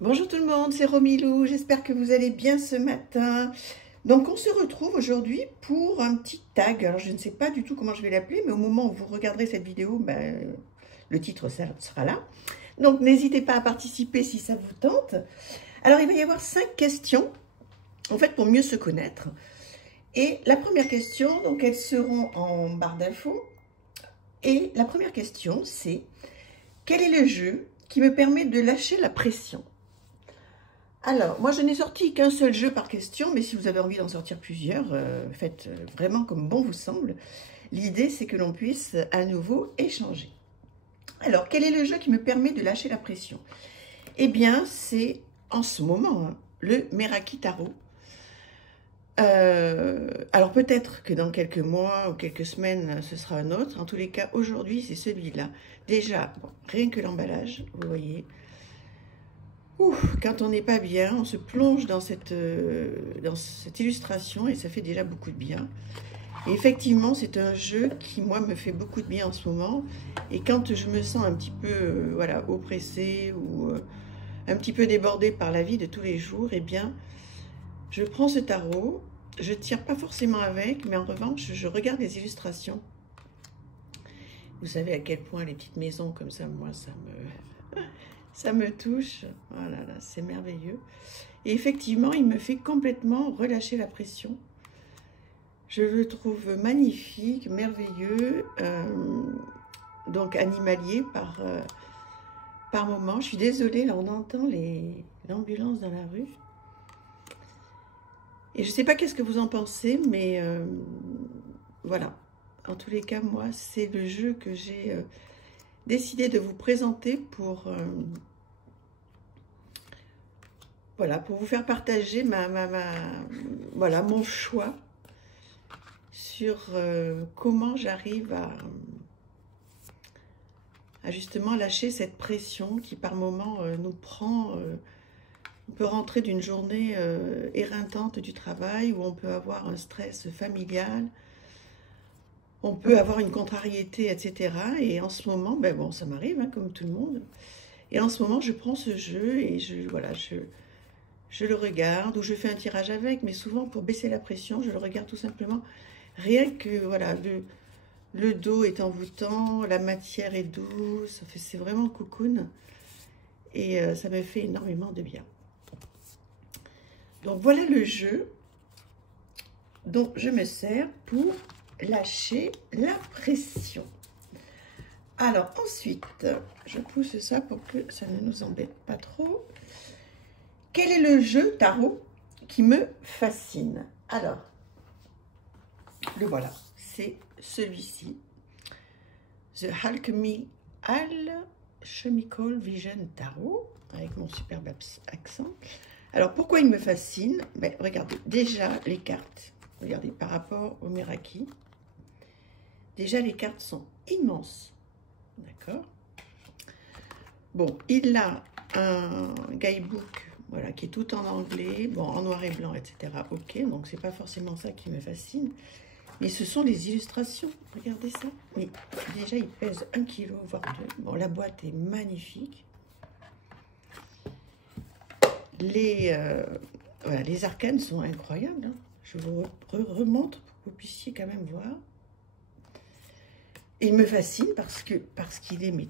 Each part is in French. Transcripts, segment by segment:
Bonjour tout le monde, c'est Romilou, j'espère que vous allez bien ce matin. Donc on se retrouve aujourd'hui pour un petit tag. Alors je ne sais pas du tout comment je vais l'appeler, mais au moment où vous regarderez cette vidéo, le titre sera là. Donc n'hésitez pas à participer si ça vous tente. Alors il va y avoir 5 questions, en fait pour mieux se connaître. Et la première question, donc elles seront en barre d'infos. Et la première question c'est, quel est le jeu qui me permet de lâcher la pression ? Alors, moi je n'ai sorti qu'un seul jeu par question, mais si vous avez envie d'en sortir plusieurs, faites vraiment comme bon vous semble. L'idée, c'est que l'on puisse à nouveau échanger. Alors, quel est le jeu qui me permet de lâcher la pression? Eh bien, c'est en ce moment, le Meraki Tarot. Alors peut-être que dans quelques mois ou quelques semaines, ce sera un autre. En tous les cas, aujourd'hui, c'est celui-là. Déjà, bon, rien que l'emballage, vous voyez. Ouf, quand on n'est pas bien, on se plonge dans cette illustration et ça fait déjà beaucoup de bien. Et effectivement, c'est un jeu qui, moi, me fait beaucoup de bien en ce moment. Et quand je me sens un petit peu voilà, oppressée ou un petit peu débordée par la vie de tous les jours, eh bien, je prends ce tarot, je ne tire pas forcément avec, mais en revanche, je regarde les illustrations. Vous savez à quel point les petites maisons comme ça, moi, ça me touche. Oh là là, c'est merveilleux. Et effectivement, il me fait complètement relâcher la pression. Je le trouve magnifique, merveilleux, donc animalier par moment. Je suis désolée, là on entend l'ambulance dans la rue. Et je ne sais pas qu'est-ce que vous en pensez, mais voilà. En tous les cas, moi, c'est le jeu que j'ai décidé de vous présenter pour... voilà, pour vous faire partager voilà, mon choix sur comment j'arrive à justement lâcher cette pression qui par moment nous prend. On peut rentrer d'une journée éreintante du travail où on peut avoir un stress familial, on peut avoir une contrariété, etc. Et en ce moment, ben bon, ça m'arrive, hein, comme tout le monde. Et en ce moment, je prends ce jeu et voilà, je le regarde ou je fais un tirage avec, mais souvent pour baisser la pression, je le regarde tout simplement. Rien que, voilà, le dos est envoûtant, la matière est douce, c'est vraiment cocoon. Et ça me fait énormément de bien. Donc voilà le jeu dont je me sers pour lâcher la pression. Alors ensuite, je pousse ça pour que ça ne nous embête pas trop. Quel est le jeu tarot qui me fascine? Alors, le voilà, c'est celui-ci. The Alchemical Vision Tarot, avec mon superbe accent. Alors, pourquoi il me fascine? Ben, regardez, déjà les cartes, regardez, par rapport au Meraki, déjà les cartes sont immenses, d'accord? Bon, il a un guidebook, voilà, qui est tout en anglais, bon, en noir et blanc, etc. Ok, donc c'est pas forcément ça qui me fascine, mais ce sont les illustrations, regardez ça. Mais déjà, il pèse 1 kg, voire 2. Bon, la boîte est magnifique. Voilà, les arcanes sont incroyables, hein. Je vous remontre pour que vous puissiez quand même voir. Et il me fascine parce qu'il est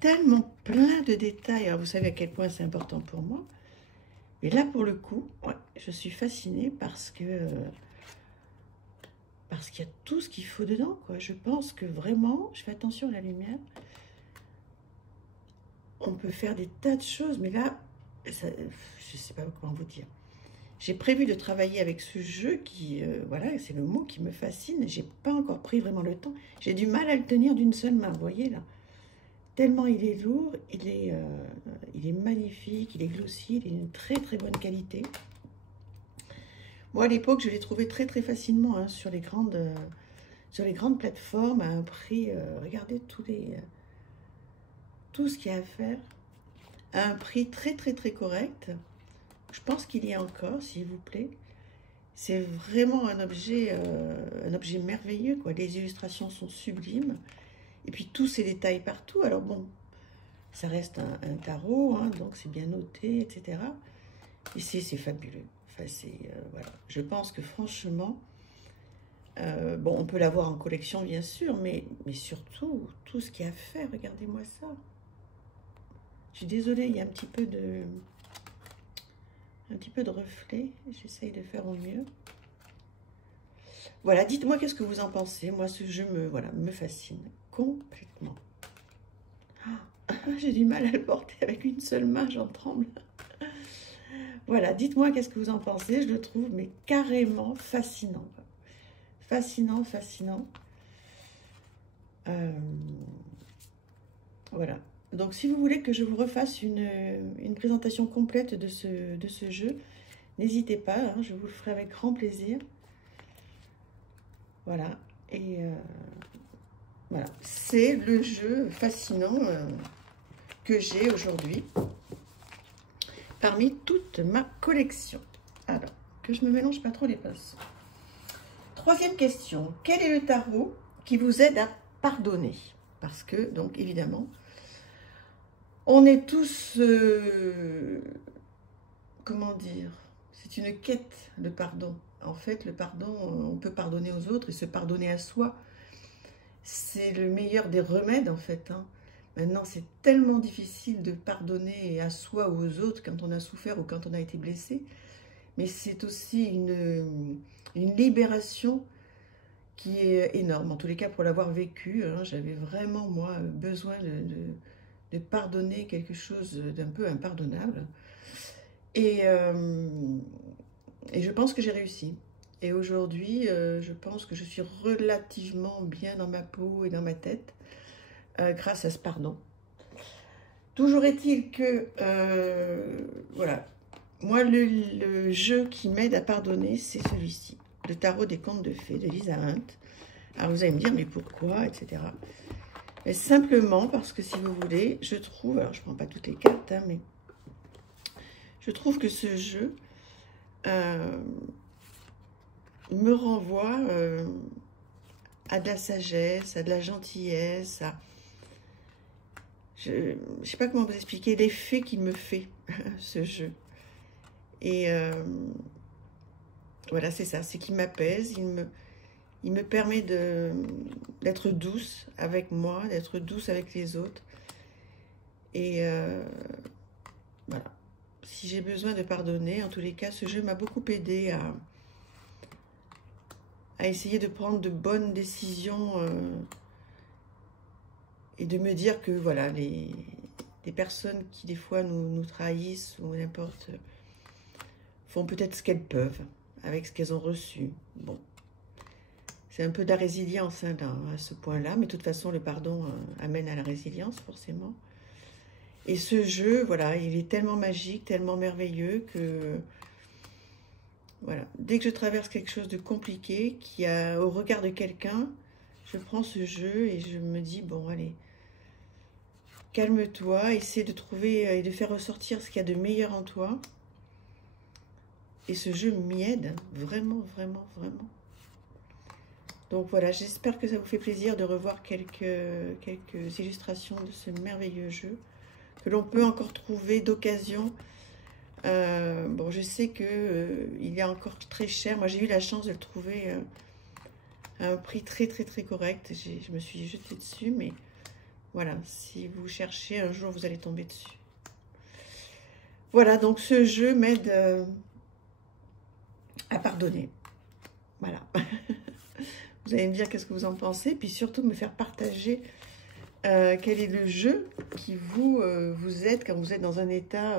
tellement plein de détails. Alors vous savez à quel point c'est important pour moi. Mais là, pour le coup, ouais, je suis fascinée parce qu'il y a tout ce qu'il faut dedans, quoi. Je pense que vraiment, je fais attention à la lumière. On peut faire des tas de choses, mais là, ça, je ne sais pas comment vous dire. J'ai prévu de travailler avec ce jeu qui, voilà, c'est le mot qui me fascine. J'ai pas encore pris vraiment le temps. J'ai du mal à le tenir d'une seule main, vous voyez là. Tellement il est lourd, il est magnifique, il est glossy, il est d'une très très bonne qualité. Moi à l'époque, je l'ai trouvé très très facilement hein, sur les grandes plateformes à un prix. Regardez tout ce qu'il y a à faire à un prix très très très correct. Je pense qu'il y a encore, s'il vous plaît. C'est vraiment un objet merveilleux, quoi. Les illustrations sont sublimes. Et puis tous ces détails partout. Alors bon, Ça reste un tarot, hein, donc c'est bien noté, etc. Et c'est fabuleux. Enfin, voilà. Je pense que franchement, bon, on peut l'avoir en collection, bien sûr, mais surtout, tout ce qu'il y a à faire, regardez-moi ça. Je suis désolée, il y a un petit peu de reflet. J'essaye de faire au mieux. Voilà, dites-moi qu'est-ce que vous en pensez. Moi, ce jeu me fascine complètement. Ah, j'ai du mal à le porter avec une seule main, j'en tremble. Voilà, dites-moi qu'est-ce que vous en pensez. Je le trouve mais carrément fascinant. Fascinant, fascinant. Voilà. Donc, si vous voulez que je vous refasse une présentation complète de ce jeu, n'hésitez pas, hein, je vous le ferai avec grand plaisir. Voilà. Et voilà. C'est le jeu fascinant que j'ai aujourd'hui parmi toute ma collection. Alors, que je me mélange pas trop les pinceaux. Troisième question. Quel est le tarot qui vous aide à pardonner? Parce que, donc, évidemment, on est tous, comment dire, c'est une quête de pardon. En fait, le pardon, on peut pardonner aux autres et se pardonner à soi. C'est le meilleur des remèdes, en fait. Hein. Maintenant, c'est tellement difficile de pardonner à soi ou aux autres quand on a souffert ou quand on a été blessé. Mais c'est aussi une libération qui est énorme. En tous les cas, pour l'avoir vécu, hein, j'avais vraiment, moi, besoin de pardonner quelque chose d'un peu impardonnable. Et je pense que j'ai réussi. Et aujourd'hui, je pense que je suis relativement bien dans ma peau et dans ma tête grâce à ce pardon. Toujours est-il que, voilà, moi, le jeu qui m'aide à pardonner, c'est celui-ci. Le tarot des contes de fées de Lisa Hunt. Alors vous allez me dire, mais pourquoi, etc. Mais simplement parce que si vous voulez, je trouve, alors je ne prends pas toutes les cartes, hein, mais je trouve que ce jeu me renvoie à de la sagesse, à de la gentillesse, je ne sais pas comment vous expliquer l'effet qu'il me fait, ce jeu. Et voilà, c'est ça, c'est qu'il m'apaise, il me permet d'être douce avec moi, d'être douce avec les autres. Et voilà, si j'ai besoin de pardonner, en tous les cas, ce jeu m'a beaucoup aidé à essayer de prendre de bonnes décisions et de me dire que voilà, les personnes qui des fois nous trahissent ou n'importe font peut-être ce qu'elles peuvent avec ce qu'elles ont reçu. Bon, c'est un peu de la résilience hein, à ce point-là, mais de toute façon, le pardon amène à la résilience, forcément. Et ce jeu, voilà, il est tellement magique, tellement merveilleux que, voilà, dès que je traverse quelque chose de compliqué, qui a au regard de quelqu'un, je prends ce jeu et je me dis, bon, allez, calme-toi, essaie de trouver et de faire ressortir ce qu'il y a de meilleur en toi. Et ce jeu m'y aide, vraiment, vraiment, vraiment. Donc voilà, j'espère que ça vous fait plaisir de revoir quelques illustrations de ce merveilleux jeu que l'on peut encore trouver d'occasion. Bon, je sais que il est encore très cher. Moi, j'ai eu la chance de le trouver à un prix très, très, très correct. Je me suis jetée dessus, mais voilà, si vous cherchez, un jour, vous allez tomber dessus. Voilà, donc ce jeu m'aide à pardonner. Voilà. Vous allez me dire qu'est-ce que vous en pensez, puis surtout me faire partager quel est le jeu qui vous aide quand vous êtes dans un état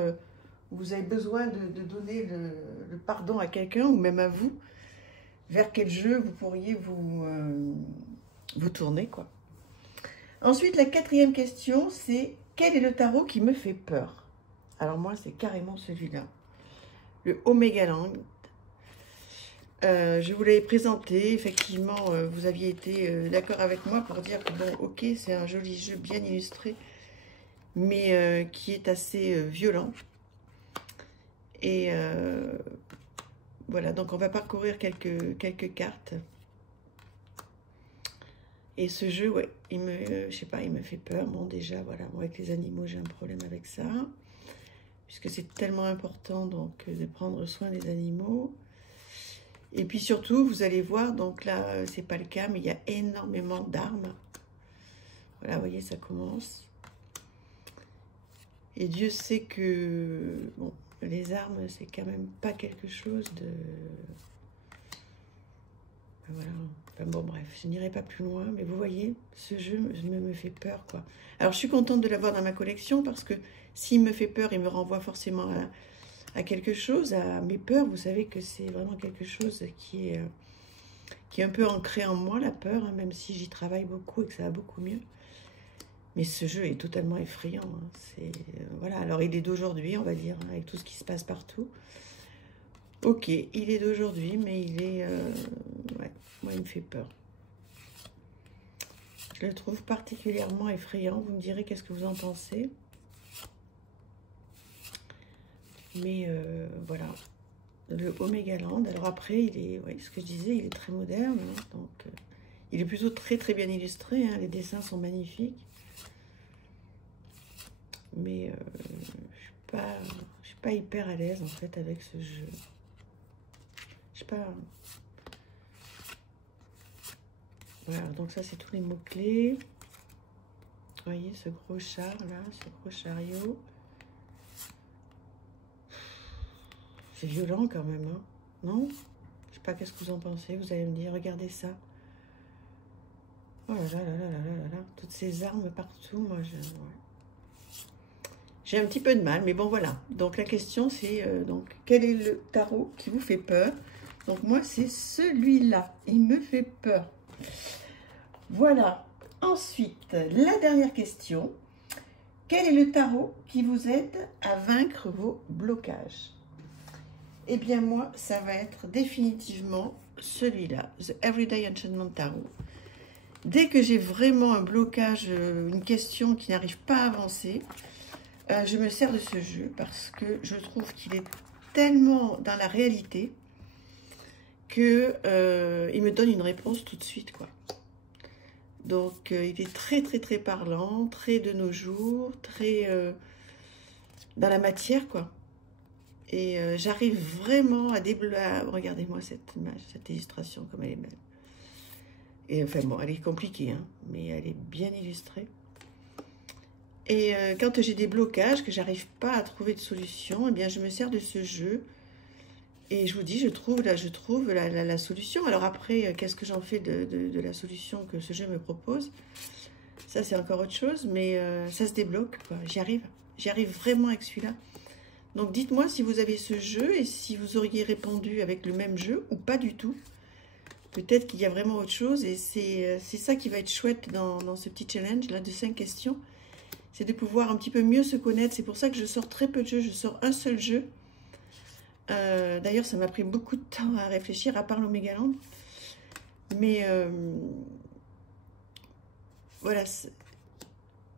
où vous avez besoin de donner le pardon à quelqu'un ou même à vous. Vers quel jeu vous pourriez vous tourner, quoi. Ensuite, la quatrième question, c'est quel est le tarot qui me fait peur? Alors moi, c'est carrément celui-là, le Omega Land. Je vous l'avais présenté, effectivement, vous aviez été d'accord avec moi pour dire que, bon, ok, c'est un joli jeu bien illustré, mais qui est assez violent. Et voilà, donc on va parcourir quelques cartes. Et ce jeu, ouais, je sais pas, il me fait peur. Bon, déjà, voilà, moi, avec les animaux, j'ai un problème avec ça. Puisque c'est tellement important, donc, de prendre soin des animaux. Et puis surtout, vous allez voir, donc là, c'est pas le cas, mais il y a énormément d'armes. Voilà, vous voyez, ça commence. Et Dieu sait que, bon, les armes, c'est quand même pas quelque chose de... Voilà. Enfin, bon, bref, je n'irai pas plus loin, mais vous voyez, ce jeu me fait peur, quoi. Alors, je suis contente de l'avoir dans ma collection, parce que s'il me fait peur, il me renvoie forcément à quelque chose, à mes peurs. Vous savez que c'est vraiment quelque chose qui est un peu ancré en moi, la peur, hein, même si j'y travaille beaucoup et que ça va beaucoup mieux. Mais ce jeu est totalement effrayant. Hein. Voilà, alors il est d'aujourd'hui, on va dire, hein, avec tout ce qui se passe partout. Ok, il est d'aujourd'hui, mais il est... ouais, moi, il me fait peur. Je le trouve particulièrement effrayant. Vous me direz qu'est-ce que vous en pensez. Mais voilà, le Omega Land. Alors après, il est, ouais, ce que je disais, il est très moderne. Hein, donc, il est plutôt très très bien illustré. Hein, les dessins sont magnifiques. Mais je suis pas hyper à l'aise en fait avec ce jeu. Je sais pas. Voilà, donc ça c'est tous les mots-clés. Vous voyez ce gros char là, ce gros chariot. C'est violent quand même, hein, non? Je sais pas, qu'est-ce que vous en pensez? Vous allez me dire, regardez ça. Oh là là là là là là là, toutes ces armes partout, moi j'ai un petit peu de mal, mais bon voilà. Donc la question c'est, donc quel est le tarot qui vous fait peur? Donc moi c'est celui-là, il me fait peur. Voilà. Ensuite, la dernière question. Quel est le tarot qui vous aide à vaincre vos blocages? Eh bien, moi, ça va être définitivement celui-là, The Everyday Enchantment Tarot. Dès que j'ai vraiment un blocage, une question qui n'arrive pas à avancer, je me sers de ce jeu parce que je trouve qu'il est tellement dans la réalité que il me donne une réponse tout de suite, quoi. Donc, il est très, très, très parlant, très de nos jours, très dans la matière, quoi. Et j'arrive vraiment à débloquer... Regardez-moi cette image, cette illustration, comme elle est belle. Et enfin, bon, elle est compliquée, hein, mais elle est bien illustrée. Et quand j'ai des blocages, que j'arrive pas à trouver de solution, eh bien, je me sers de ce jeu. Et je vous dis, je trouve la solution. Alors après, qu'est-ce que j'en fais de la solution que ce jeu me propose? Ça, c'est encore autre chose, mais ça se débloque, quoi. J'y arrive vraiment avec celui-là. Donc, dites-moi si vous avez ce jeu et si vous auriez répondu avec le même jeu ou pas du tout. Peut-être qu'il y a vraiment autre chose et c'est ça qui va être chouette dans ce petit challenge là de 5 questions. C'est de pouvoir un petit peu mieux se connaître. C'est pour ça que je sors très peu de jeux. Je sors un seul jeu. D'ailleurs, ça m'a pris beaucoup de temps à réfléchir, à part l'Omega Land. Mais voilà,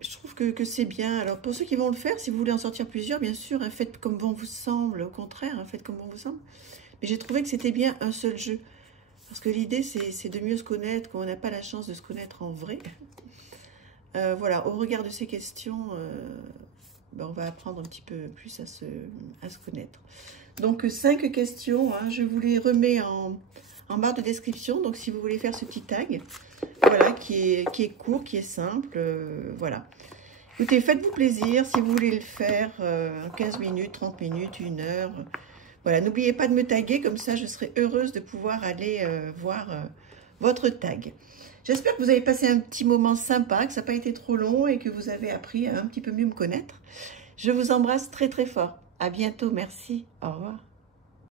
je trouve que c'est bien. Alors, pour ceux qui vont le faire, si vous voulez en sortir plusieurs, bien sûr, hein, faites comme bon vous semble. Au contraire, hein, faites comme bon vous semble. Mais j'ai trouvé que c'était bien un seul jeu. Parce que l'idée, c'est de mieux se connaître, qu'on n'a pas la chance de se connaître en vrai. Voilà, au regard de ces questions, ben, on va apprendre un petit peu plus à se connaître. Donc, 5 questions, hein, je vous les remets en barre de description. Donc, si vous voulez faire ce petit tag, voilà, qui est court, qui est simple, voilà. Écoutez, faites-vous plaisir. Si vous voulez le faire en 15 minutes, 30 minutes, 1 heure, voilà. N'oubliez pas de me taguer, comme ça, je serai heureuse de pouvoir aller voir votre tag. J'espère que vous avez passé un petit moment sympa, que ça n'a pas été trop long et que vous avez appris à un petit peu mieux me connaître. Je vous embrasse très très fort. À bientôt, merci. Au revoir.